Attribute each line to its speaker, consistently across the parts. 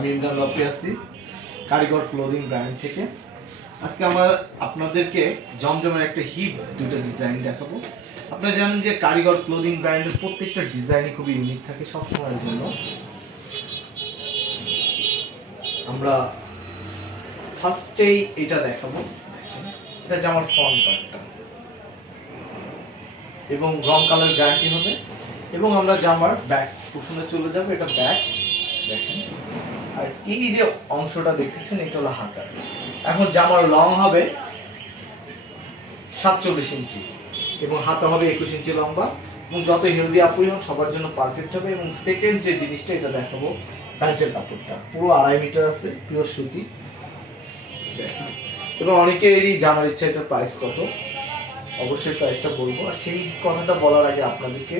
Speaker 1: আমি ইমরান রফি আছি, কারিগর ক্লোদিং ব্র্যান্ড থেকে। আজকে আমরা আপনাদেরকে জমজমের একটা হিট দুটো ডিজাইন দেখাবো। আপনারা জানেন যে কারিগর ক্লোদিং ব্র্যান্ডের প্রত্যেকটা ডিজাইনই খুবই ইউনিক থাকে সবসময়ের জন্য। আমরা ফার্স্টেই এটা দেখাবো। এটা জামার ফ্রন্ট পার্টটা এবং রং কালার গ্যারান্টি হবে। এবং আমরা জামার ব্যাক পোর্শনে চলে যাব, এটা ব্যাক দেখেন। আর এই যে অংশটা দেখতেছেন, এটা হলো হাতা এখন জামার লং হবে সাতচল্লিশ ইঞ্চি এবং হাতা হবে একুশ ইঞ্চি লম্বা। এবং যত হেলদি আপুই হোক, সবার জন্য পারফেক্ট হবে। এবং সেকেন্ড যে জিনিসটা, এটা দেখাবো প্যান্টের কাপড়টা। পুরো আড়াই মিটার আছে পিওর সুতি। এবার অনেকেরই জানার ইচ্ছা, এটার প্রাইস কত? অবশ্যই প্রাইসটা বলব। আর সেই কথাটা বলার আগে আপনাদেরকে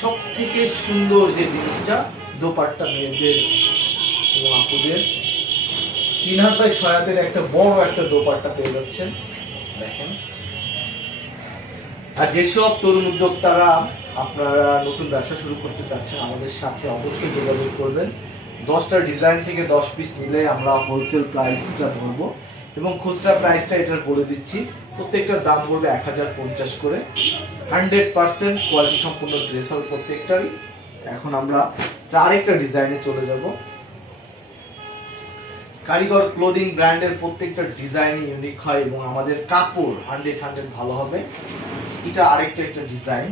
Speaker 1: সব থেকে সুন্দর যে জিনিসটা, দোপাট্টা মেয়েদের এবং আপুদের। তিন হাত বাই ছয় হাতের একটা বড় একটা দোপাট্টা পেয়ে যাচ্ছেন। দেখেন। আর যেসব তরুণ উদ্যোক্তারা আপনারা নতুন ব্যবসা শুরু করতে চাচ্ছেন, আমাদের সাথে অবশ্যই যোগাযোগ করবেন। দশটা ডিজাইন থেকে দশ পিস নিলে আমরা হোলসেল প্রাইসটা ধরবো এবং খুচরা প্রাইসটা এটার বলে দিচ্ছি প্রত্যেকটার দাম পড়বে এক হাজার পঞ্চাশ করে। হান্ড্রেড পার্সেন্ট কোয়ালিটি সম্পূর্ণ ড্রেস হবে প্রত্যেকটারই। এখন আমরা আরেকটা ডিজাইনে চলে যাব। কারিগর ক্লোদিং ব্র্যান্ডের প্রত্যেকটা ডিজাইন ইউনিক হয় এবং আমাদের কাপড় হান্ড্রেড হান্ড্রেড ভালো হবে। এটা আরেকটা একটা ডিজাইন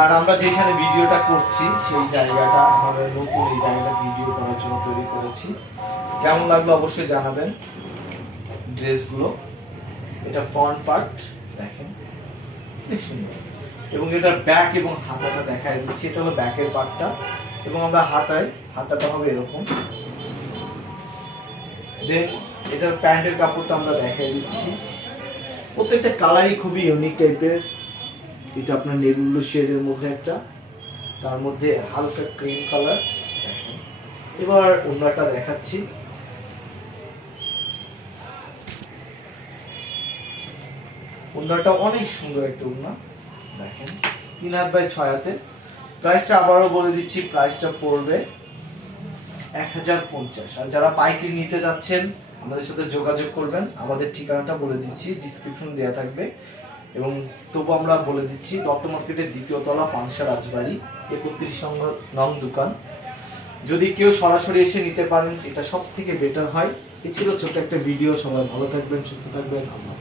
Speaker 1: আর আমরা যেখানে ভিডিওটা করছি, সেই জায়গাটা, আমাদের নতুন এই জায়গাটা ভিডিও করার জন্য তৈরি করেছি। কেমন লাগল অবশ্যই জানাবেন। ড্রেসগুলো, এটা ফ্রন্ট পার্ট দেখেন। সুন্দর। এবং এটার ব্যাক এবং হাতাটা দেখায় দিচ্ছি। এটা হলো ব্যাকের পার্টটা এবং আমরা হাতায়, হাতাটা হবে এরকম। দেন এটার প্যান্টের কাপড়টা আমরা দেখাই দিচ্ছি। প্রত্যেকটা কালারই খুবই ইউনিক টাইপের এটা আপনার নেভি শেডের মধ্যে একটা। তার মধ্যে হালকা ক্রিম কালার এবার অন্যটা দেখাচ্ছি। উন্নাটা অনেক সুন্দর একটা উন্না দেখেন, তিন হাত বাই ছয় হাতে প্রাইসটা আবারও বলে দিচ্ছি প্রাইসটা পড়বে। এক হাজার পঞ্চাশ। আর যারা পাইকারি নিতে যাচ্ছেন, আমাদের সাথে যোগাযোগ করবেন। আমাদের ঠিকানাটা বলে দিচ্ছি ডিসক্রিপশন দেওয়া থাকবে। এবং তবু আমরা বলে দিচ্ছি, দত্ত মার্কেটের দ্বিতীয় তলা পাংশা রাজবাড়ি, একত্রিশ নম্বর নং দোকান। যদি কেউ সরাসরি এসে নিতে পারেন, এটা সব থেকে বেটার হয়। এ ছিল ছোট্ট একটা ভিডিও সবাই ভালো থাকবেন, সুস্থ থাকবেন। আল্লাহ